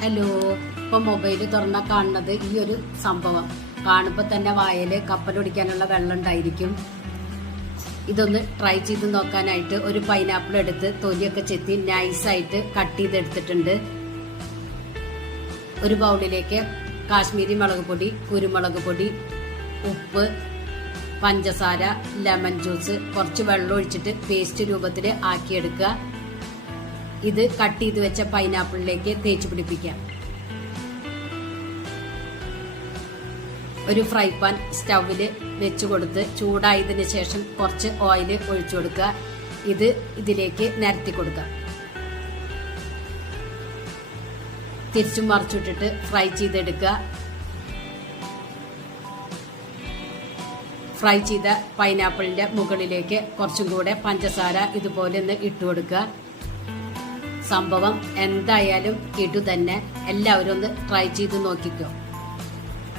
Hello, ഇപ്പൊ mobile തുറന്നാൽ കാണുന്നത് ഈ ഒരു സംഭവം കാണുമ്പോൾ തന്നെ വായല് കപ്പലൊടിക്കാനുള്ള വെള്ളം ഉണ്ടായിരിക്കും. ഇതൊന്ന് ട്രൈ ചെയ്ത് നോക്കാനായിട്ട് ഒരു പൈനാപ്പിൾ എടുത്ത് തൊലിയൊക്കെ ചെത്തി നൈസായിട്ട് കട്ട് ചെയ്തെടുത്തിട്ടുണ്ട്. ഒരു ബൗളിലേക്ക് കാശ്മീരി മുളക് പൊടി, കുരുമുളക് പൊടി, ഉപ്പ്, പഞ്ചസാര, ലെമൺ ജ്യൂസ്, കുറച്ച് വെള്ളം ഒഴിച്ചിട്ട് പേസ്റ്റ് രൂപത്തിൽ ആക്കിയെടുക്കുക. ഇത് കട്ട് ചെയ്ത് വെച്ച പൈനാപ്പിളിലേക്ക് തേച്ച് പിടിപ്പിക്കാം. ഒരു ഫ്രൈ പാൻ സ്റ്റൗവില് വെച്ച് കൊടുത്ത് ചൂടായതിനു ശേഷം കുറച്ച് ഓയിൽ ഒഴിച്ചു കൊടുക്കുക. ഇത് ഇതിലേക്ക് നിരത്തി കൊടുക്കുക. തിരിച്ചും മറിച്ചിട്ടിട്ട് ഫ്രൈ ചെയ്തെടുക്കുക. ഫ്രൈ ചെയ്ത പൈനാപ്പിളിന്റെ മുകളിലേക്ക് കുറച്ചും കൂടെ പഞ്ചസാര ഇതുപോലെ ഒന്ന് ഇട്ട് കൊടുക്കുക. സംഭവം എന്തായാലും കിടു തന്നെ. എല്ലാവരും ഒന്ന് ട്രൈ ചെയ്ത് നോക്കിക്കോ.